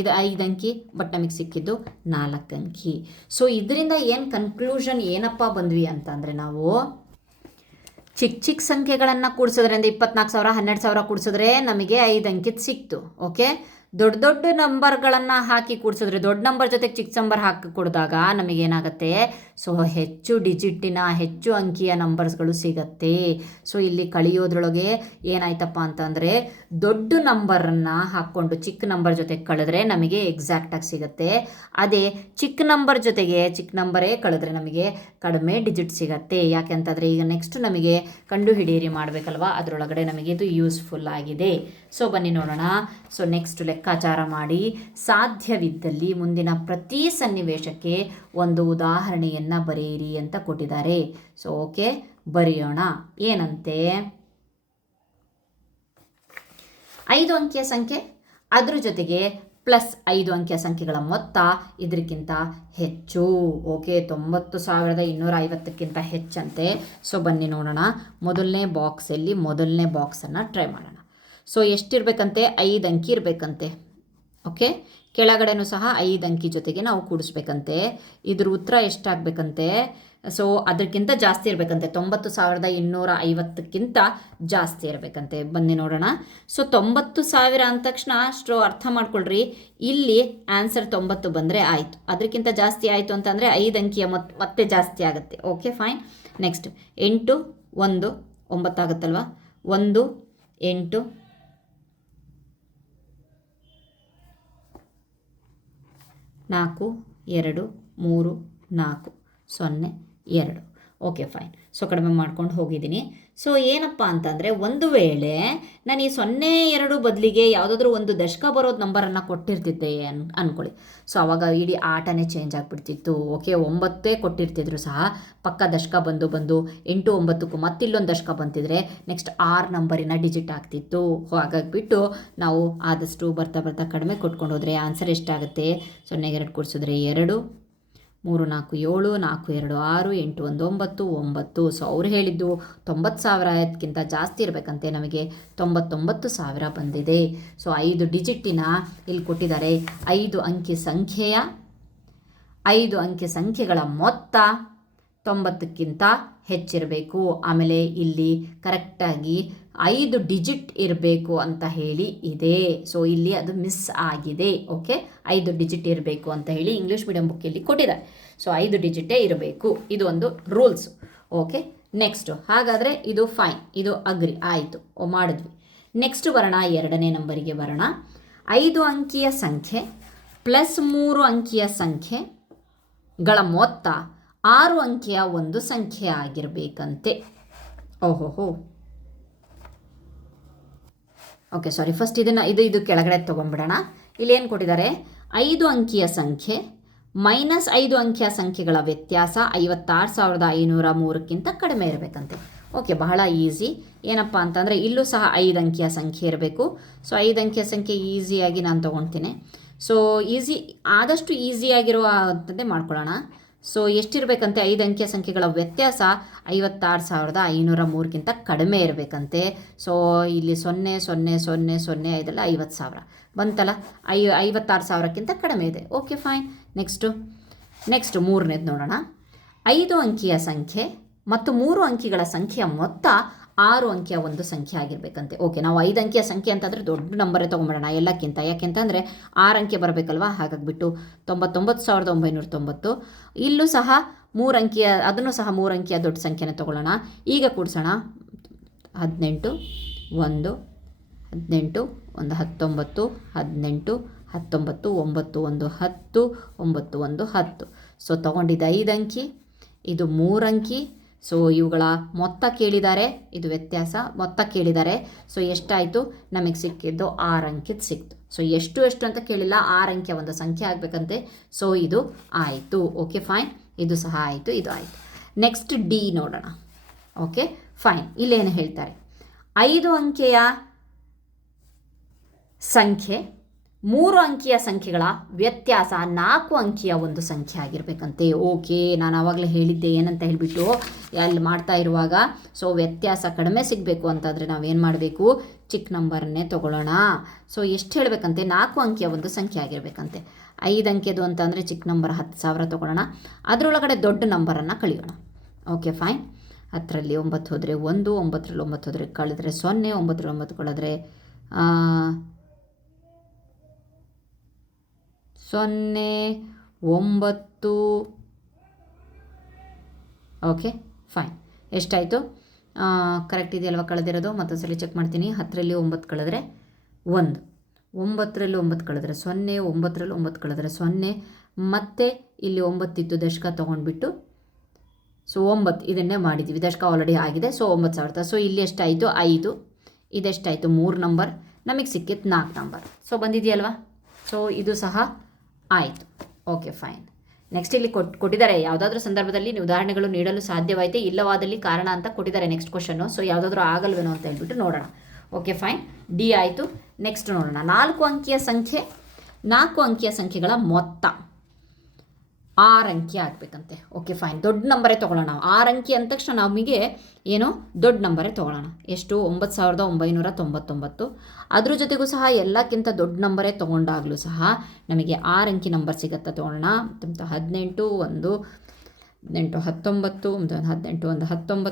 ಇದು 5 ಅಂಕಿ, ಬಟ್ ನಮಗೆ ಸಿಕ್ಕಿದ್ದು 4 ಅಂಕಿ. ಸೊ ಇದರಿಂದ ಏನು ಕನ್ಕ್ಲೂಷನ್ ಏನಪ್ಪ ಬಂದ್ವಿ ಅಂತಂದರೆ, ನಾವು ಚಿಕ್ಕ ಸಂಖ್ಯೆಗಳನ್ನು ಕೂಡಿಸಿದ್ರೆ, ಅಂದರೆ 24,000 12,000 ಕೂಡಿಸಿದ್ರೆ ನಮಗೆ 5 ಅಂಕಿದು ಸಿಕ್ತು. ಓಕೆ, ದೊಡ್ಡ ನಂಬರ್ಗಳನ್ನು ಹಾಕಿ ಕೂಡಿಸಿದ್ರೆ, ದೊಡ್ಡ ನಂಬರ್ ಜೊತೆಗೆ ಚಿಕ್ಕ ನಂಬರ್ ಹಾಕಿ ಕೊಡಿದಾಗ ನಮಗೇನಾಗುತ್ತೆ? ಸೊ ಹೆಚ್ಚು ಡಿಜಿಟಿನ, ಹೆಚ್ಚು ಅಂಕಿಯ ನಂಬರ್ಸ್ಗಳು ಸಿಗತ್ತೆ. ಸೊ ಇಲ್ಲಿ ಕಳೆಯೋದ್ರೊಳಗೆ ಏನಾಯ್ತಪ್ಪ ಅಂತಂದರೆ, ದೊಡ್ಡ ನಂಬರನ್ನು ಹಾಕ್ಕೊಂಡು ಚಿಕ್ಕ ನಂಬರ್ ಜೊತೆಗೆ ಕಳೆದ್ರೆ ನಮಗೆ ಎಕ್ಸಾಕ್ಟಾಗಿ ಸಿಗುತ್ತೆ. ಅದೇ ಚಿಕ್ಕ ನಂಬರ್ ಜೊತೆಗೆ ಚಿಕ್ಕ ನಂಬರೇ ಕಳೆದ್ರೆ ನಮಗೆ ಕಡಿಮೆ ಡಿಜಿಟ್ ಸಿಗತ್ತೆ. ಯಾಕೆಂತಂದರೆ ಈಗ ನೆಕ್ಸ್ಟ್ ನಮಗೆ ಕಂಡುಹಿಡಿಯಿರಿ ಮಾಡಬೇಕಲ್ವಾ, ಅದರೊಳಗಡೆ ನಮಗೆ ಇದು ಯೂಸ್ಫುಲ್ ಆಗಿದೆ. ಸೊ ಬನ್ನಿ ನೋಡೋಣ. ಸೊ ನೆಕ್ಸ್ಟ್ ಲೆಕ್ಕಾಚಾರ ಮಾಡಿ, ಸಾಧ್ಯವಿದ್ದಲ್ಲಿ ಮುಂದಿನ ಪ್ರತಿ ಸನ್ನಿವೇಶಕ್ಕೆ ಒಂದು ಉದಾಹರಣೆಯನ್ನು ಬರೆಯಿರಿ ಅಂತ ಕೊಟ್ಟಿದ್ದಾರೆ. ಸೊ ಓಕೆ, ಬರೆಯೋಣ. ಏನಂತೆ? 5 ಅಂಕಿಯ ಸಂಖ್ಯೆ, ಅದ್ರ ಜೊತೆಗೆ ಪ್ಲಸ್ 5 ಅಂಕಿಯ ಸಂಖ್ಯೆಗಳ ಮೊತ್ತ ಇದಕ್ಕಿಂತ ಹೆಚ್ಚು. ಓಕೆ, 90,250ಕ್ಕಿಂತ ಹೆಚ್ಚಂತೆ. ಸೊ ಬನ್ನಿ ನೋಡೋಣ. ಮೊದಲನೇ ಬಾಕ್ಸಲ್ಲಿ ಮೊದಲನೇ ಬಾಕ್ಸನ್ನು ಟ್ರೈ ಮಾಡೋಣ. ಸೊ ಎಷ್ಟಿರಬೇಕಂತೆ? 5 ಅಂಕಿ ಇರಬೇಕಂತೆ. ಓಕೆ, ಕೆಳಗಡೆನೂ ಸಹ 5 ಅಂಕಿ ಜೊತೆಗೆ ನಾವು ಕೂಡಿಸ್ಬೇಕಂತೆ. ಇದ್ರ ಉತ್ತರ ಎಷ್ಟಾಗಬೇಕಂತೆ? ಸೊ ಅದಕ್ಕಿಂತ ಜಾಸ್ತಿ ಇರಬೇಕಂತೆ. 90,250ಕ್ಕಿಂತ ಜಾಸ್ತಿ ಇರಬೇಕಂತೆ. ಬನ್ನಿ ನೋಡೋಣ. ಸೊ 90,000 ಅಂದ ತಕ್ಷಣ ಅಷ್ಟು ಅರ್ಥ ಮಾಡ್ಕೊಳ್ರಿ, ಇಲ್ಲಿ ಆನ್ಸರ್ 90 ಬಂದರೆ ಆಯಿತು. ಅದಕ್ಕಿಂತ ಜಾಸ್ತಿ ಆಯಿತು ಅಂತಂದರೆ 5 ಅಂಕಿಯ ಮತ್ತೆ ಜಾಸ್ತಿ ಆಗುತ್ತೆ. Okay, fine. Next 8 1 9 ಆಗುತ್ತಲ್ವ? 1 8 4 2 3 4 0 2. Okay, fine. So ಕಡಿಮೆ ಮಾಡ್ಕೊಂಡು ಹೋಗಿದ್ದೀನಿ. ಸೊ ಏನಪ್ಪ ಅಂತಂದರೆ, ಒಂದು ವೇಳೆ ನಾನು ಈ 0 2 ಬದಲಿಗೆ ಯಾವುದಾದ್ರೂ ಒಂದು ದಶಕ ಬರೋದು ನಂಬರನ್ನು ಕೊಟ್ಟಿರ್ತಿದ್ದೆ ಅಂದ್ಕೊಳ್ಳಿ. ಸೊ ಆವಾಗ ಇಡೀ ಆಟನೇ ಚೇಂಜ್ ಆಗಿಬಿಡ್ತಿತ್ತು. ಓಕೆ, 9 ಕೊಟ್ಟಿರ್ತಿದ್ರು ಸಹ ಪಕ್ಕ ದಶಕ ಬಂದು 8 9ಕ್ಕೂ ಮತ್ತಿಲ್ಲೊಂದು ದಶಕ ಬಂತಿದ್ರೆ ನೆಕ್ಸ್ಟ್ 6 ನಂಬರಿನ ಡಿಜಿಟ್ ಆಗ್ತಿತ್ತು. ಹಾಗಾಗಿಬಿಟ್ಟು ನಾವು ಆದಷ್ಟು ಬರ್ತಾ ಬರ್ತಾ ಕಡಿಮೆ ಕೊಟ್ಕೊಂಡು ಹೋದರೆ ಆನ್ಸರ್ ಎಷ್ಟಾಗುತ್ತೆ? 0 2 ಕೂಡಿಸಿದ್ರೆ 2, 3 4 7, 4 2 6, 8 1 9 9. ಸೊ ಅವ್ರು ಹೇಳಿದ್ದು 90,000ಕ್ಕಿಂತ ಜಾಸ್ತಿ ಇರಬೇಕಂತೆ. ನಮಗೆ 99,000 ಬಂದಿದೆ. ಸೊ 5 ಡಿಜಿಟಿನ ಇಲ್ಲಿ ಕೊಟ್ಟಿದ್ದಾರೆ. 5 ಅಂಕಿ ಸಂಖ್ಯೆಗಳ ಮೊತ್ತ 90ಕ್ಕಿಂತ ಹೆಚ್ಚಿರಬೇಕು. ಆಮೇಲೆ ಇಲ್ಲಿ ಕರೆಕ್ಟಾಗಿ 5 ಡಿಜಿಟ್ ಇರಬೇಕು ಅಂತ ಹೇಳಿ ಇದೆ. ಸೊ ಇಲ್ಲಿ ಅದು ಮಿಸ್ ಆಗಿದೆ. ಓಕೆ, 5 ಡಿಜಿಟ್ ಇರಬೇಕು ಅಂತ ಹೇಳಿ ಇಂಗ್ಲೀಷ್ ಮೀಡಿಯಂ ಬುಕ್ಕಲ್ಲಿ ಕೊಟ್ಟಿದ್ದಾರೆ. ಸೊ 5 ಡಿಜಿಟೇ ಇರಬೇಕು, ಇದು ಒಂದು ರೂಲ್ಸ್. ಓಕೆ, ನೆಕ್ಸ್ಟು ಹಾಗಾದರೆ ಇದು ಫೈನ್, ಇದು ಅಗ್ರಿ ಆಯಿತು, ಮಾಡಿದ್ವಿ. ನೆಕ್ಸ್ಟ್ ಬರೋಣ, 2ನೇ ನಂಬರಿಗೆ ಬರೋಣ. 5 ಅಂಕಿಯ ಸಂಖ್ಯೆ ಪ್ಲಸ್ 3 ಅಂಕಿಯ ಸಂಖ್ಯೆಗಳ ಮೊತ್ತ 6 ಅಂಕಿಯ ಒಂದು ಸಂಖ್ಯೆ ಆಗಿರಬೇಕಂತೆ. ಓಹೋಹೋ, ಓಕೆ, ಸಾರಿ, ಫಸ್ಟ್ ಇದು ಕೆಳಗಡೆ ತೊಗೊಂಡ್ಬಿಡೋಣ. ಇಲ್ಲೇನು ಕೊಟ್ಟಿದ್ದಾರೆ? 5 ಅಂಕಿಯ ಸಂಖ್ಯೆ ಮೈನಸ್ 5 ಅಂಕಿಯ ಸಂಖ್ಯೆಗಳ ವ್ಯತ್ಯಾಸ 56,503ಕ್ಕಿಂತ ಕಡಿಮೆ ಇರಬೇಕಂತೆ. ಓಕೆ, ಬಹಳ ಈಸಿ. ಏನಪ್ಪ ಅಂತಂದರೆ ಇಲ್ಲೂ ಸಹ 5 ಅಂಕಿಯ ಸಂಖ್ಯೆ ಇರಬೇಕು. ಸೊ 5 ಅಂಕಿಯ ಸಂಖ್ಯೆ ಈಸಿಯಾಗಿ ನಾನು ತೊಗೊಳ್ತೀನಿ. ಸೊ ಆದಷ್ಟು ಈಸಿಯಾಗಿರುವ ಅಂತಂದೇ ಮಾಡ್ಕೊಳ್ಳೋಣ. ಸೊ ಎಷ್ಟಿರಬೇಕಂತೆ? 5 ಅಂಕಿಯ ಸಂಖ್ಯೆಗಳ ವ್ಯತ್ಯಾಸ 56,503ಕ್ಕಿಂತ ಕಡಿಮೆ ಇರಬೇಕಂತೆ. ಸೊ ಇಲ್ಲಿ 0 0 0 0 ಇದೆಲ್ಲ 50,000 ಬಂತಲ್ಲ, 56,000ಕ್ಕಿಂತ ಕಡಿಮೆ ಇದೆ. Okay, fine. ನೆಕ್ಸ್ಟು 3ನೇದು ನೋಡೋಣ. 5 ಅಂಕಿಯ ಸಂಖ್ಯೆ ಮತ್ತು 3 ಅಂಕಿಗಳ ಸಂಖ್ಯೆಯ ಮೊತ್ತ 6 ಅಂಕಿಯ ಒಂದು ಸಂಖ್ಯೆ ಆಗಿರಬೇಕಂತೆ. ಓಕೆ, ನಾವು 5 ಅಂಕಿಯ ಸಂಖ್ಯೆ ಅಂತಂದರೆ ದೊಡ್ಡ ನಂಬರೇ ತೊಗೊಂಬಿಡೋಣ ಎಲ್ಲಕ್ಕಿಂತ. ಯಾಕೆಂತಂದರೆ 6 ಅಂಕೆ ಬರಬೇಕಲ್ವಾ, ಹಾಗಾಗಿಬಿಟ್ಟು 99,990. ಇಲ್ಲೂ ಸಹ 3 ಅಂಕಿಯ, ಅದನ್ನು ಸಹ 3 ಅಂಕಿಯ ದೊಡ್ಡ ಸಂಖ್ಯೆನೇ ತೊಗೊಳ್ಳೋಣ. ಈಗ ಕೂಡಿಸೋಣ. 18 1 18 1 19 18 19 9 1 10 9 1 10. ಸೊ ತೊಗೊಂಡಿದ್ದು 5 ಅಂಕಿ, ಇದು 3 ಅಂಕಿ. ಸೊ ಇವುಗಳ ಮೊತ್ತ ಕೇಳಿದ್ದಾರೆ, ಇದು ವ್ಯತ್ಯಾಸ, ಮೊತ್ತ ಕೇಳಿದ್ದಾರೆ. ಸೊ ಎಷ್ಟಾಯಿತು ನಮಗೆ ಸಿಕ್ಕಿದ್ದು 6 ಅಂಕಿದು ಸಿಕ್ತು. ಸೊ ಎಷ್ಟು ಅಂತ ಕೇಳಿಲ್ಲ, 6 ಅಂಕಿಯ ಒಂದು ಸಂಖ್ಯೆ ಆಗಬೇಕಂತೆ. ಸೊ ಇದು ಆಯಿತು. ಓಕೆ ಫೈನ್, ಇದು ಸಹ ಆಯಿತು, ಇದು ಆಯಿತು. ನೆಕ್ಸ್ಟ್ ಡಿ ನೋಡೋಣ. ಓಕೆ ಫೈನ್, ಇಲ್ಲೇನು ಹೇಳ್ತಾರೆ, 5 ಅಂಕೆಯ ಸಂಖ್ಯೆ 3 ಅಂಕಿಯ ಸಂಖ್ಯೆಗಳ ವ್ಯತ್ಯಾಸ 4 ಅಂಕಿಯ ಒಂದು ಸಂಖ್ಯೆ ಆಗಿರಬೇಕಂತೆ. ಓಕೆ, ನಾನು ಆವಾಗಲೇ ಹೇಳಿದ್ದೆ ಏನಂತ ಹೇಳಿಬಿಟ್ಟು ಅಲ್ಲಿ ಮಾಡ್ತಾ ಇರುವಾಗ. ಸೊ ವ್ಯತ್ಯಾಸ ಕಡಿಮೆ ಸಿಗಬೇಕು ಅಂತಂದರೆ ನಾವೇನು ಮಾಡಬೇಕು, ಚಿಕ್ಕ ನಂಬರನ್ನೇ ತೊಗೊಳ್ಳೋಣ. ಸೊ ಎಷ್ಟು ಹೇಳಬೇಕಂತೆ, 4 ಅಂಕಿಯ ಒಂದು ಸಂಖ್ಯೆ ಆಗಿರಬೇಕಂತೆ. 5 ಅಂಕೆದು ಅಂತಂದರೆ ಚಿಕ್ಕ ನಂಬರ್ 10,000 ತೊಗೊಳ್ಳೋಣ, ಅದರೊಳಗಡೆ ದೊಡ್ಡ ನಂಬರನ್ನು ಕಳಿಯೋಣ. ಓಕೆ ಫೈನ್, 10ರಲ್ಲಿ 9 ಹೋದರೆ 1, 9ರಲ್ಲಿ 9 ಹೋದರೆ ಕಳೆದ್ರೆ 0, 9ರಲ್ಲಿ 9 ಕಳೆದ್ರೆ 0 9. ಓಕೆ ಫೈನ್, ಎಷ್ಟಾಯಿತು ಕರೆಕ್ಟ್ ಇದೆಯಲ್ವ ಕಳೆದಿರೋದು? ಮತ್ತೊಂದು ಸಲ ಚೆಕ್ ಮಾಡ್ತೀನಿ. 10ರಲ್ಲಿ 9 ಕಳೆದ್ರೆ 1, 9ರಲ್ಲಿ 9 ಕಳೆದ್ರೆ 0, 9ರಲ್ಲಿ 9 ಕಳೆದ್ರೆ 0, ಮತ್ತು ಇಲ್ಲಿ 9 ಇತ್ತು ದಶಕ ತೊಗೊಂಡ್ಬಿಟ್ಟು ಸೊ 9 ಇದನ್ನೇ ಮಾಡಿದ್ದೀವಿ, ದಶಕ ಆಲ್ರೆಡಿ ಆಗಿದೆ. ಸೊ 9,000. ಸೊ ಇಲ್ಲಿ ಎಷ್ಟಾಯಿತು 5, ಇದೆಷ್ಟಾಯಿತು 3 ನಂಬರ್, ನಮಗೆ ಸಿಕ್ಕಿತ್ತು 4 ನಂಬರ್. ಸೊ ಬಂದಿದೆಯಲ್ವಾ? ಸೊ ಇದು ಸಹ ಆಯಿತು. Okay fine. ನೆಕ್ಸ್ಟ್ ಇಲ್ಲಿ ಕೊಟ್ಟಿದ್ದಾರೆ, ಯಾವುದಾದ್ರೂ ಸಂದರ್ಭದಲ್ಲಿ ಉದಾಹರಣೆಗಳು ನೀಡಲು ಸಾಧ್ಯವಾಯಿತೆ, ಇಲ್ಲವಾದಲ್ಲಿ ಕಾರಣ ಅಂತ ಕೊಟ್ಟಿದ್ದಾರೆ ನೆಕ್ಸ್ಟ್ ಕ್ವಶನ್ನು. ಸೊ ಯಾವುದಾದ್ರೂ ಆಗಲ್ವೇನೋ ಅಂತ ಹೇಳ್ಬಿಟ್ಟು ನೋಡೋಣ. ಓಕೆ ಫೈನ್, ಡಿ ಆಯಿತು. ನೆಕ್ಸ್ಟ್ ನೋಡೋಣ, 4 ಅಂಕಿಯ ಸಂಖ್ಯೆ, 4 ಅಂಕಿಯ ಸಂಖ್ಯೆಗಳ ಮೊತ್ತ 6 ಅಂಕಿ ಆಗಬೇಕಂತೆ. ಓಕೆ ಫೈನ್, ದೊಡ್ಡ ನಂಬರೇ ತೊಗೊಳ್ಳೋಣ. 6 ಅಂಕಿ ಅಂದ ತಕ್ಷಣ ನಮಗೆ ಏನು ದೊಡ್ಡ ನಂಬರೇ ತೊಗೊಳ್ಳೋಣ. ಎಷ್ಟು? 9,999. ಅದ್ರ ಜೊತೆಗೂ ಸಹ ಎಲ್ಲಕ್ಕಿಂತ ದೊಡ್ಡ ನಂಬರೇ ತೊಗೊಂಡಾಗಲೂ ಸಹ ನಮಗೆ 6 ಅಂಕಿ ನಂಬರ್ ಸಿಗುತ್ತಾ ತೊಗೊಳ್ಳೋಣ. 18 1 18 19 18 1 19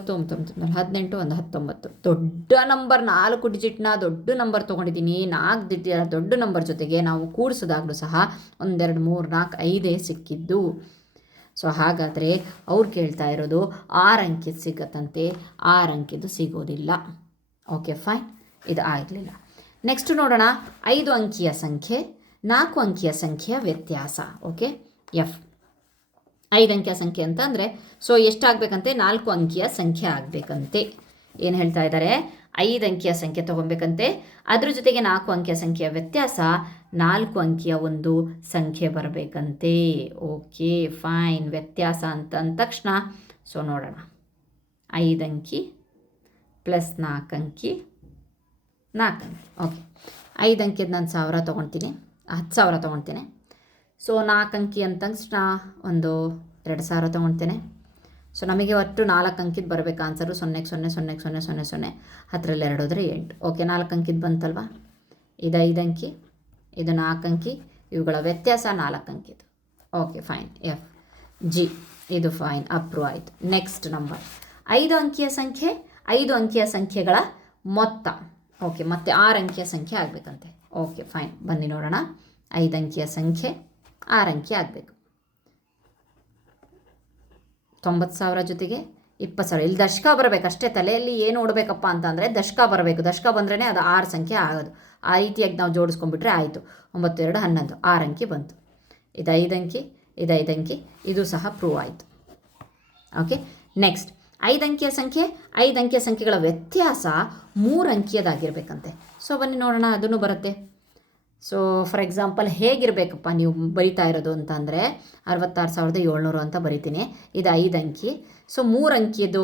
18 1 19. ದೊಡ್ಡ ನಂಬರ್ 4 ಡಿಜಿಟ್ನ ದೊಡ್ಡ ನಂಬರ್ ತೊಗೊಂಡಿದ್ದೀನಿ. 4 ಡಿಜಿಟ್ ದೊಡ್ಡ ನಂಬರ್ ಜೊತೆಗೆ ನಾವು ಕೂಡಿಸೋದಾಗಲೂ ಸಹ 1 2 3 4 5 ಸಿಕ್ಕಿದ್ದು. ಸೊ ಹಾಗಾದರೆ ಅವ್ರು ಕೇಳ್ತಾ ಇರೋದು 6 ಅಂಕಿದು ಸಿಗತ್ತಂತೆ, 6 ಅಂಕಿದು ಸಿಗೋದಿಲ್ಲ. ಓಕೆ ಫೈನ್, ಇದು ಆಗಲಿಲ್ಲ. ನೆಕ್ಸ್ಟ್ ನೋಡೋಣ, 5 ಅಂಕಿಯ ಸಂಖ್ಯೆ 4 ಅಂಕಿಯ ಸಂಖ್ಯೆಯ ವ್ಯತ್ಯಾಸ. ಓಕೆ ಎಫ್ 5 ಅಂಕಿಯ ಸಂಖ್ಯೆ ಅಂತ ಅಂದರೆ ಸೊ ಎಷ್ಟಾಗಬೇಕಂತೆ, 4 ಅಂಕಿಯ ಸಂಖ್ಯೆ ಆಗಬೇಕಂತೆ. ಏನು ಹೇಳ್ತಾ ಇದ್ದಾರೆ, 5 ಅಂಕಿಯ ಸಂಖ್ಯೆ ತೊಗೊಬೇಕಂತೆ, ಅದ್ರ ಜೊತೆಗೆ 4 ಅಂಕಿಯ ಸಂಖ್ಯೆಯ ವ್ಯತ್ಯಾಸ 4 ಅಂಕಿಯ ಒಂದು ಸಂಖ್ಯೆ ಬರಬೇಕಂತೆ. ಓಕೆ ಫೈನ್, ವ್ಯತ್ಯಾಸ ಅಂತ ಅಂದ ತಕ್ಷಣ ಸೊ ನೋಡೋಣ, 5 ಅಂಕಿ ಪ್ಲಸ್ 4 ಅಂಕಿ 4 ಅಂಕಿ. ಓಕೆ, 5 ಅಂಕಿದು ನಾನು 1000 ತೊಗೊಳ್ತೀನಿ, 10,000 ತೊಗೊಳ್ತೇನೆ. ಸೊ 4 ಅಂಕಿ ಅಂತ ತಕ್ಷಣ ಒಂದು 2,000 ತೊಗೊಳ್ತೇನೆ. ಸೊ ನಮಗೆ ಒಟ್ಟು 4 ಅಂಕಿದು ಬರಬೇಕು ಆನ್ಸರು. 0 0 0 0 0 0, 10ರಲ್ಲಿ 2 ಹೋದರೆ 8. ಓಕೆ, 4 ಅಂಕಿದು ಬಂತಲ್ವಾ? ಇದು 5 ಅಂಕಿ, ಇದು 4 ಅಂಕಿ, ಇವುಗಳ ವ್ಯತ್ಯಾಸ 4 ಅಂಕಿದು. ಓಕೆ ಫೈನ್, ಎಫ್ ಜಿ, ಇದು ಫೈನ್, ಅಪ್ರೂವ್ ಆಯಿತು. ನೆಕ್ಸ್ಟ್ ನಂಬರ್ 5 ಅಂಕಿಯ ಸಂಖ್ಯೆ 5 ಅಂಕಿಯ ಸಂಖ್ಯೆಗಳ ಮೊತ್ತ. ಓಕೆ, ಮತ್ತೆ 6 ಅಂಕಿಯ ಸಂಖ್ಯೆ ಆಗಬೇಕಂತೆ. ಓಕೆ ಫೈನ್, ಬನ್ನಿ ನೋಡೋಣ. 5 ಅಂಕಿಯ ಸಂಖ್ಯೆ 6 ಅಂಕಿ ಆಗಬೇಕು. 90,000 ಜೊತೆಗೆ 20,000. ಇಲ್ಲಿ ದಶಕ ಬರಬೇಕು ಅಷ್ಟೇ, ತಲೆಯಲ್ಲಿ ಏನು ಓಡಬೇಕಪ್ಪ ಅಂತಂದರೆ ದಶಕ ಬರಬೇಕು. ದಶಕ ಬಂದ್ರೇ ಅದು 6 ಸಂಖ್ಯೆ ಆಗೋದು. ಆ ರೀತಿಯಾಗಿ ನಾವು ಜೋಡಿಸ್ಕೊಂಡ್ಬಿಟ್ರೆ ಆಯಿತು. 9 2 11, 6 ಅಂಕಿ ಬಂತು. ಇದು 5 ಅಂಕಿ, ಇದು 5 ಅಂಕಿ, ಇದು ಸಹ ಪ್ರೂವ್ ಆಯಿತು. ಓಕೆ, ನೆಕ್ಸ್ಟ್ 5 ಅಂಕಿಯ ಸಂಖ್ಯೆ 5 ಅಂಕಿಯ ಸಂಖ್ಯೆಗಳ ವ್ಯತ್ಯಾಸ 3 ಅಂಕಿಯದಾಗಿರಬೇಕಂತೆ. ಸೊ ಬನ್ನಿ ನೋಡೋಣ, ಅದನ್ನು ಬರುತ್ತೆ. ಸೊ ಫಾರ್ ಎಕ್ಸಾಂಪಲ್ ಹೇಗಿರಬೇಕಪ್ಪ ನೀವು ಬರಿತಾ ಇರೋದು ಅಂತ ಅಂದರೆ 66,700 ಅಂತ ಬರಿತೀನಿ. ಇದು 5 ಅಂಕಿ. ಸೊ 3 ಅಂಕಿದು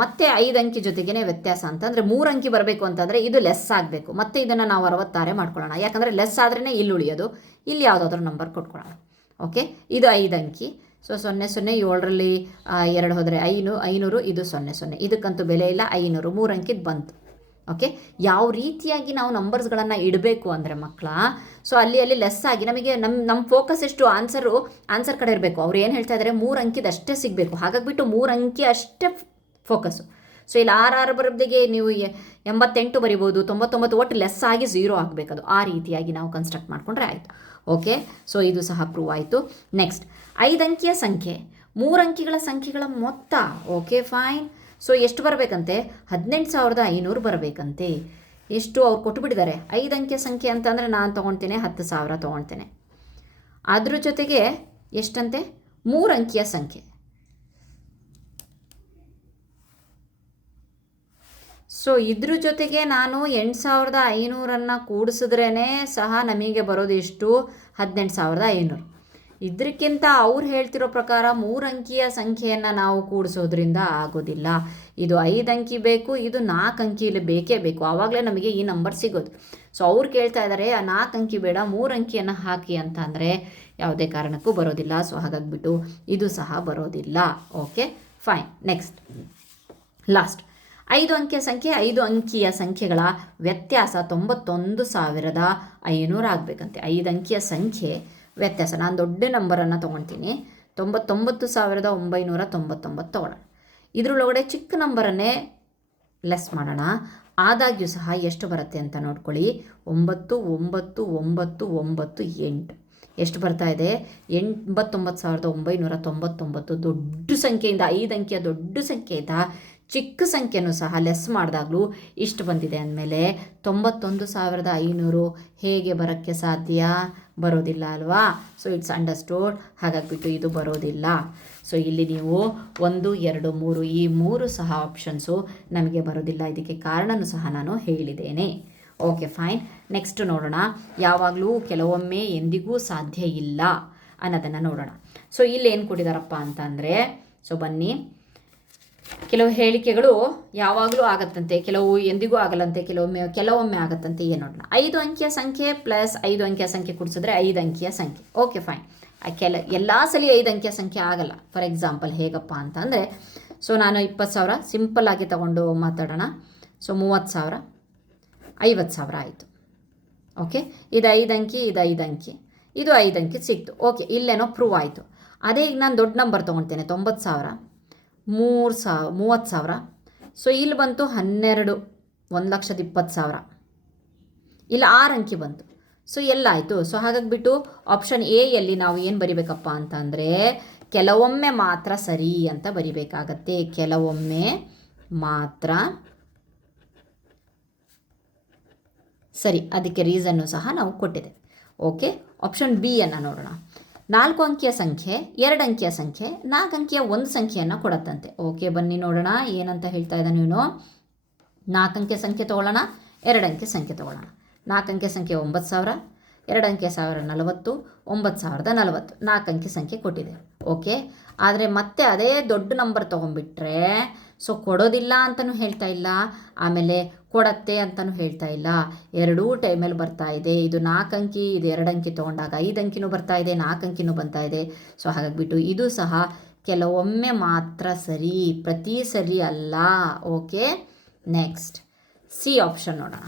ಮತ್ತೆ 5 ಅಂಕಿ ಜೊತೆಗೇ ವ್ಯತ್ಯಾಸ ಅಂತಂದರೆ 3 ಅಂಕಿ ಬರಬೇಕು ಅಂತಂದರೆ ಇದು ಲೆಸ್ ಆಗಬೇಕು. ಮತ್ತು ಇದನ್ನು ನಾವು 66 ಮಾಡ್ಕೊಳ್ಳೋಣ, ಯಾಕಂದರೆ ಲೆಸ್ ಆದ್ರೇ ಇಲ್ಲಿ ಉಳಿಯೋದು. ಇಲ್ಲಿ ಯಾವುದಾದ್ರೂ ನಂಬರ್ ಕೊಟ್ಕೊಳ್ಳೋಣ. ಓಕೆ, ಇದು 5 ಅಂಕಿ. ಸೊ 0 0, 7ರಲ್ಲಿ 2 ಹೋದರೆ 500, ಇದು 0 0, ಇದಕ್ಕಂತೂ ಬೆಲೆ ಇಲ್ಲ. 500 3 ಅಂಕಿದು ಬಂತು. ಓಕೆ, ಯಾವ ರೀತಿಯಾಗಿ ನಾವು ನಂಬರ್ಸ್ಗಳನ್ನು ಇಡಬೇಕು ಅಂದರೆ ಮಕ್ಕಳ, ಸೊ ಅಲ್ಲಿ ಲೆಸ್ ಆಗಿ ನಮಗೆ ನಮ್ಮ ಫೋಕಸ್ ಎಷ್ಟು ಆನ್ಸರ್ ಕಡೆ ಇರಬೇಕು. ಅವ್ರು ಏನು ಹೇಳ್ತಾ ಇದ್ದಾರೆ, 3 ಅಂಕಿದು ಅಷ್ಟೇ ಸಿಗಬೇಕು. ಹಾಗಾಗಿಬಿಟ್ಟು 3 ಅಂಕಿ ಅಷ್ಟೇ ಫೋಕಸ್ಸು. ಸೊ ಇಲ್ಲಿ ಆರ್ ಬರೋದಿಗೆ ನೀವು 88 ಬರಿಬೋದು, 99 ಒಟ್ಟು ಲೆಸ್ ಆಗಿ 0 ಆಗಬೇಕದು. ಆ ರೀತಿಯಾಗಿ ನಾವು ಕನ್ಸ್ಟ್ರಕ್ಟ್ ಮಾಡಿಕೊಂಡ್ರೆ ಆಯಿತು. ಓಕೆ, ಸೊ ಇದು ಸಹ ಪ್ರೂವ್ ಆಯಿತು. ನೆಕ್ಸ್ಟ್ 5 ಅಂಕಿಯ ಸಂಖ್ಯೆ 3 ಅಂಕಿಗಳ ಸಂಖ್ಯೆಗಳ ಮೊತ್ತ. Okay fine. ಸೊ ಎಷ್ಟು ಬರಬೇಕಂತೆ? 18,500 ಬರಬೇಕಂತೆ. ಎಷ್ಟು ಅವ್ರು ಕೊಟ್ಟುಬಿಟ್ಟಿದ್ದಾರೆ. 5 ಅಂಕಿಯ ಸಂಖ್ಯೆ ಅಂತಂದರೆ ನಾನು ತೊಗೊಳ್ತೇನೆ 10,000 ತೊಗೊಳ್ತೇನೆ. ಅದ್ರ ಜೊತೆಗೆ ಎಷ್ಟಂತೆ? 3 ಅಂಕಿಯ ಸಂಖ್ಯೆ. ಸೊ ಇದ್ರ ಜೊತೆಗೆ ನಾನು 8,500 ಕೂಡಿಸಿದ್ರೇ ಸಹ ನಮಗೆ ಬರೋದು ಎಷ್ಟು? 18,500. ಇದಕ್ಕಿಂತ ಅವ್ರು ಹೇಳ್ತಿರೋ ಪ್ರಕಾರ 3 ಅಂಕಿಯ ಸಂಖ್ಯೆಯನ್ನು ನಾವು ಕೂಡಿಸೋದ್ರಿಂದ ಆಗೋದಿಲ್ಲ. ಇದು 5 ಅಂಕಿ ಬೇಕು, ಇದು 4 ಅಂಕಿಯಲ್ಲಿ ಬೇಕೇ ಬೇಕು, ಆವಾಗಲೇ ನಮಗೆ ಈ ನಂಬರ್ ಸಿಗೋದು. ಸೊ ಅವ್ರು ಕೇಳ್ತಾ ಇದ್ದಾರೆ 4 ಅಂಕಿ ಬೇಡ 3 ಅಂಕಿಯನ್ನು ಹಾಕಿ ಅಂತ ಅಂದರೆ ಯಾವುದೇ ಕಾರಣಕ್ಕೂ ಬರೋದಿಲ್ಲ. ಸೊ ಹಾಗಾಗಿಬಿಟ್ಟು ಇದು ಸಹ ಬರೋದಿಲ್ಲ. Okay fine. ನೆಕ್ಸ್ಟ್ ಲಾಸ್ಟ್ 5 ಅಂಕಿಯ ಸಂಖ್ಯೆ 5 ಅಂಕಿಯ ಸಂಖ್ಯೆಗಳ ವ್ಯತ್ಯಾಸ 91,500 ಆಗಬೇಕಂತೆ. 5 ಅಂಕಿಯ ಸಂಖ್ಯೆ ವ್ಯತ್ಯಾಸ, ನಾನು ದೊಡ್ಡ ನಂಬರನ್ನು ತೊಗೊಳ್ತೀನಿ, 99,999 ತೊಗೊಳ್ಳೋಣ. ಇದರೊಳಗಡೆ ಚಿಕ್ಕ ನಂಬರನ್ನೇ ಲೆಸ್ ಮಾಡೋಣ. ಆದಾಗ್ಯೂ ಸಹ ಎಷ್ಟು ಬರುತ್ತೆ ಅಂತ ನೋಡ್ಕೊಳ್ಳಿ. 9,9,9,9,8 ಎಷ್ಟು ಬರ್ತಾ ಇದೆ? 89,999. ದೊಡ್ಡ ಸಂಖ್ಯೆಯಿಂದ 5 ಅಂಕಿಯ ದೊಡ್ಡ ಸಂಖ್ಯೆಯಿಂದ ಚಿಕ್ಕ ಸಂಖ್ಯೆನೂ ಸಹ ಲೆಸ್ ಮಾಡಿದಾಗಲೂ ಇಷ್ಟು ಬಂದಿದೆ ಅಂದಮೇಲೆ 91,500 ಹೇಗೆ ಬರೋಕ್ಕೆ ಸಾಧ್ಯ? ಬರೋದಿಲ್ಲ ಅಲ್ವಾ? So it's understood. ಹಾಗಾಗಿಬಿಟ್ಟು ಇದು ಬರೋದಿಲ್ಲ. ಸೊ ಇಲ್ಲಿ ನೀವು 1, 2, 3 ಈ 3 ಸಹ ಆಪ್ಷನ್ಸು ನಮಗೆ ಬರೋದಿಲ್ಲ. ಇದಕ್ಕೆ ಕಾರಣನೂ ಸಹ ನಾನು ಹೇಳಿದ್ದೇನೆ. Okay fine. ನೆಕ್ಸ್ಟ್ ನೋಡೋಣ. ಯಾವಾಗಲೂ ಕೆಲವೊಮ್ಮೆ ಎಂದಿಗೂ ಸಾಧ್ಯ ಇಲ್ಲ ಅನ್ನೋದನ್ನು ನೋಡೋಣ. ಸೊ ಇಲ್ಲಿ ಏನು ಕೊಟ್ಟಿದ್ದಾರಪ್ಪ ಅಂತಂದರೆ, ಸೊ ಬನ್ನಿ, ಕೆಲವು ಹೇಳಿಕೆಗಳು ಯಾವಾಗಲೂ ಆಗತ್ತಂತೆ, ಕೆಲವು ಎಂದಿಗೂ ಆಗಲ್ಲಂತೆ, ಕೆಲವೊಮ್ಮೆ ಆಗತ್ತಂತೆ. ಏನು ನೋಡೋಣ. 5 ಅಂಕಿಯ ಸಂಖ್ಯೆ ಪ್ಲಸ್ 5 ಅಂಕಿಯ ಸಂಖ್ಯೆ ಕೂಡಿಸಿದ್ರೆ 5 ಅಂಕಿಯ ಸಂಖ್ಯೆ. Okay fine. ಎಲ್ಲ ಸಲ 5 ಅಂಕಿಯ ಸಂಖ್ಯೆ ಆಗಲ್ಲ. ಫಾರ್ ಎಕ್ಸಾಂಪಲ್ ಹೇಗಪ್ಪ ಅಂತಂದರೆ, ಸೊ ನಾನು 20,000 ಸಿಂಪಲ್ಲಾಗಿ ತಗೊಂಡು ಮಾತಾಡೋಣ. ಸೊ 30,000 50,000 ಆಯಿತು. ಓಕೆ, ಇದು 5 ಅಂಕಿ, ಇದು 5 ಅಂಕಿ, ಇದು 5 ಅಂಕಿ ಸಿಕ್ತು. ಓಕೆ, ಇಲ್ಲೇನೋ ಪ್ರೂವ್ ಆಯಿತು. ಅದೇ ಈಗ ನಾನು ದೊಡ್ಡ ನಂಬರ್ ತೊಗೊಳ್ತೇನೆ, 90,000 30,000. ಸೊ ಇಲ್ಲಿ ಬಂತು 12, 1,20,000. ಇಲ್ಲಿ 6 ಅಂಕಿ ಬಂತು. ಸೊ ಎಲ್ಲ ಆಯಿತು. ಸೊ ಹಾಗಾಗಿಬಿಟ್ಟು ಆಪ್ಷನ್ ಎಯಲ್ಲಿ ನಾವು ಏನು ಬರಿಬೇಕಪ್ಪ ಅಂತಂದರೆ, ಕೆಲವೊಮ್ಮೆ ಮಾತ್ರ ಸರಿ ಅಂತ ಬರಿಬೇಕಾಗತ್ತೆ. ಕೆಲವೊಮ್ಮೆ ಮಾತ್ರ ಸರಿ. ಅದಕ್ಕೆ ರೀಸನ್ನು ಸಹ ನಾವು ಕೊಟ್ಟಿದೆ. ಓಕೆ, ಆಪ್ಷನ್ ಬಿ ಅನ್ನು ನೋಡೋಣ. 4 ಅಂಕಿಯ ಸಂಖ್ಯೆ 2 ಅಂಕಿಯ ಸಂಖ್ಯೆ 4 ಅಂಕಿಯ ಒಂದು ಸಂಖ್ಯೆಯನ್ನು ಕೊಡತ್ತಂತೆ. ಓಕೆ, ಬನ್ನಿ ನೋಡೋಣ ಏನಂತ ಹೇಳ್ತಾ ಇದ್ದಾನೆ ಇವನು. 4 ಅಂಕಿಯ ಸಂಖ್ಯೆ ತೊಗೊಳ್ಳೋಣ, 2 ಅಂಕಿಯ ಸಂಖ್ಯೆ ತೊಗೊಳ್ಳೋಣ. 4 ಅಂಕಿಯ ಸಂಖ್ಯೆ 9,000, 2 ಅಂಕಿಯ 1,040, 9,040. 4 ಅಂಕಿ ಸಂಖ್ಯೆ ಕೊಟ್ಟಿದೆ. ಓಕೆ, ಆದರೆ ಮತ್ತೆ ಅದೇ ದೊಡ್ಡ ನಂಬರ್ ತೊಗೊಂಡ್ಬಿಟ್ರೆ ಸೊ ಕೊಡೋದಿಲ್ಲ ಅಂತಲೂ ಹೇಳ್ತಾ ಇಲ್ಲ, ಆಮೇಲೆ ಕೊಡತ್ತೆ ಅಂತಲೂ ಹೇಳ್ತಾ ಇಲ್ಲ. ಎರಡೂ ಟೈಮಲ್ಲಿ ಬರ್ತಾ ಇದೆ. ಇದು 4 ಅಂಕಿ, ಇದು 2 ಅಂಕಿ ತೊಗೊಂಡಾಗ 5 ಅಂಕಿನೂ ಬರ್ತಾ ಇದೆ, 4 ಅಂಕಿನೂ ಬರ್ತಾ ಇದೆ. ಸೊ ಹಾಗಾಗಿಬಿಟ್ಟು ಇದು ಸಹ ಕೆಲವೊಮ್ಮೆ ಮಾತ್ರ ಸರಿ, ಪ್ರತಿ ಸರಿ ಅಲ್ಲ. ಓಕೆ, ನೆಕ್ಸ್ಟ್ ಸಿ ಆಪ್ಷನ್ ನೋಡೋಣ.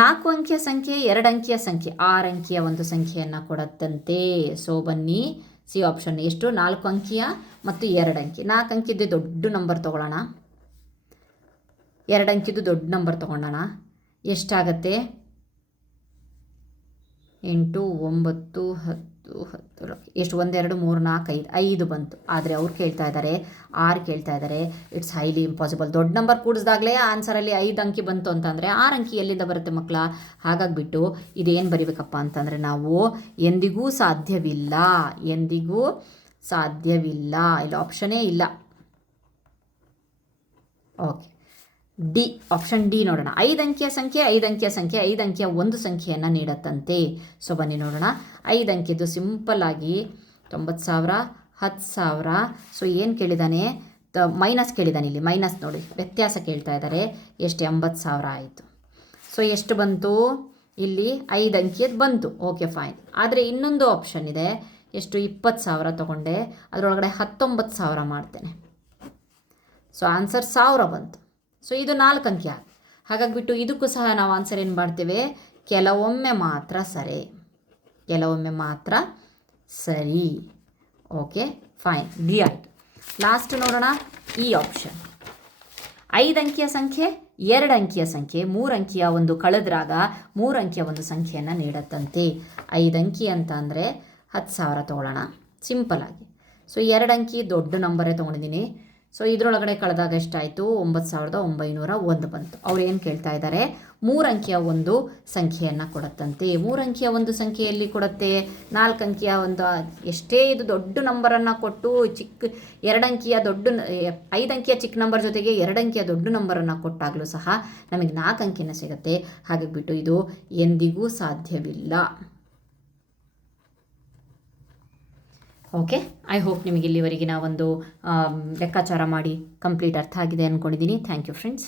4 ಅಂಕಿಯ ಸಂಖ್ಯೆ 2 ಅಂಕಿಯ ಸಂಖ್ಯೆ 6 ಅಂಕಿಯ ಒಂದು ಸಂಖ್ಯೆಯನ್ನು ಕೊಡತ್ತಂತೆ. ಸೊ ಬನ್ನಿ, ಸಿ ಆಪ್ಷನ್ ಎಷ್ಟು? 4 ಅಂಕಿಯ ಮತ್ತು 2 ಅಂಕಿ. 4 ಅಂಕಿದ್ದು ದೊಡ್ಡ ನಂಬರ್ ತೊಗೊಳ್ಳೋಣ, 2 ಅಂಕಿದ್ದು ದೊಡ್ಡ ನಂಬರ್ ತೊಗೊಳ್ಳೋಣ. ಎಷ್ಟಾಗತ್ತೆ? 8, 9, 10 ಎಷ್ಟು? 1, 2, 3, 4, 5 ಬಂತು. ಆದರೆ ಅವ್ರು ಕೇಳ್ತಾ ಇದ್ದಾರೆ 6 ಕೇಳ್ತಾ ಇದ್ದಾರೆ. It's highly impossible. ದೊಡ್ಡ ನಂಬರ್ ಕೂಡಿಸಿದಾಗಲೇ ಆನ್ಸರಲ್ಲಿ 5 ಅಂಕಿ ಬಂತು ಅಂತಂದರೆ 6 ಅಂಕಿ ಎಲ್ಲಿಂದ ಬರುತ್ತೆ ಮಕ್ಕಳ? ಹಾಗಾಗಿಬಿಟ್ಟು ಇದೇನು ಬರಿಬೇಕಪ್ಪ ಅಂತಂದರೆ, ನಾವು ಎಂದಿಗೂ ಸಾಧ್ಯವಿಲ್ಲ, ಎಂದಿಗೂ ಸಾಧ್ಯವಿಲ್ಲ. ಇಲ್ಲಿ ಆಪ್ಷನೇ ಇಲ್ಲ. ಓಕೆ, ಡಿ ಆಪ್ಷನ್ ಡಿ ನೋಡೋಣ. 5 ಅಂಕಿಯ ಸಂಖ್ಯೆ 5 ಅಂಕಿಯ ಸಂಖ್ಯೆ 5 ಅಂಕಿಯ ಒಂದು ಸಂಖ್ಯೆಯನ್ನು ನೀಡತ್ತಂತೆ. ಸೊ ಬನ್ನಿ ನೋಡೋಣ. 5 ಅಂಕಿದ್ದು ಸಿಂಪಲ್ಲಾಗಿ 90,000, 10,000. ಸೊ ಏನು ಕೇಳಿದ್ದಾನೆ? ಮೈನಸ್ ಕೇಳಿದ್ದಾನೆ. ಇಲ್ಲಿ ಮೈನಸ್ ನೋಡಿ, ವ್ಯತ್ಯಾಸ ಕೇಳ್ತಾ ಇದ್ದಾರೆ. ಎಷ್ಟು? 80,000 ಆಯಿತು. ಸೊ ಎಷ್ಟು ಬಂತು? ಇಲ್ಲಿ 5 ಅಂಕಿಯದ್ದು ಬಂತು. Okay fine. ಆದರೆ ಇನ್ನೊಂದು ಆಪ್ಷನ್ ಇದೆ. ಎಷ್ಟು? 20,000 ತೊಗೊಂಡೆ, ಅದರೊಳಗಡೆ 19,000 ಮಾಡ್ತೇನೆ. ಸೊ ಆನ್ಸರ್ 1000 ಬಂತು. ಸೊ ಇದು 4 ಅಂಕಿ. ಹಾಗಾಗಿಬಿಟ್ಟು ಇದಕ್ಕೂ ಸಹ ನಾವು ಆನ್ಸರ್ ಏನು ಮಾಡ್ತೇವೆ? ಕೆಲವೊಮ್ಮೆ ಮಾತ್ರ ಸರಿ, ಕೆಲವೊಮ್ಮೆ ಮಾತ್ರ ಸರಿ. ಓಕೆ ಫೈನ್, ಡಿ ಆಯಿತು. ಲಾಸ್ಟ್ ನೋಡೋಣ, ಈ ಆಪ್ಷನ್. 5 ಅಂಕಿಯ ಸಂಖ್ಯೆ 2 ಅಂಕಿಯ ಸಂಖ್ಯೆ 3 ಅಂಕಿಯ ಒಂದು ಕಳೆದ್ರಾಗ 3 ಅಂಕಿಯ ಒಂದು ಸಂಖ್ಯೆಯನ್ನು ನೀಡತ್ತಂತೆ. 5 ಅಂಕಿ ಅಂತ ಅಂದರೆ 10,000 ತೊಗೊಳ್ಳೋಣ ಸಿಂಪಲಾಗಿ. ಸೊ 2 ಅಂಕಿ ದೊಡ್ಡ ನಂಬರೇ ತೊಗೊಂಡಿದ್ದೀನಿ. ಸೊ ಇದರೊಳಗಡೆ ಕಳೆದಾಗ ಎಷ್ಟಾಯಿತು? 9,901 ಬಂತು. ಅವ್ರು ಏನು ಕೇಳ್ತಾ ಇದ್ದಾರೆ? 3 ಅಂಕಿಯ ಒಂದು ಸಂಖ್ಯೆಯನ್ನು ಕೊಡುತ್ತಂತೆ. 3 ಅಂಕಿಯ ಒಂದು ಸಂಖ್ಯೆಯಲ್ಲಿ ಕೊಡುತ್ತೆ, 4 ಅಂಕಿಯ ಒಂದು ಎಷ್ಟೇ ಇದು ದೊಡ್ಡ ನಂಬರನ್ನು ಕೊಟ್ಟು 2 ಅಂಕಿಯ 5 ಅಂಕಿಯ ಚಿಕ್ಕ ನಂಬರ್ ಜೊತೆಗೆ 2 ಅಂಕಿಯ ದೊಡ್ಡ ನಂಬರನ್ನು ಕೊಟ್ಟಾಗಲೂ ಸಹ ನಮಗೆ 4 ಅಂಕಿನ ಸಿಗುತ್ತೆ. ಹಾಗಾಗಿಬಿಟ್ಟು ಇದು ಎಂದಿಗೂ ಸಾಧ್ಯವಿಲ್ಲ. ಓಕೆ, ಐ ಹೋಪ್ ನಿಮಗೆ ಇಲ್ಲಿವರೆಗಿನ ಒಂದು ಲೆಕ್ಕಾಚಾರ ಮಾಡಿ ಕಂಪ್ಲೀಟ್ ಅರ್ಥ ಆಗಿದೆ ಅಂದ್ಕೊಂಡಿದ್ದೀನಿ. Thank you friends.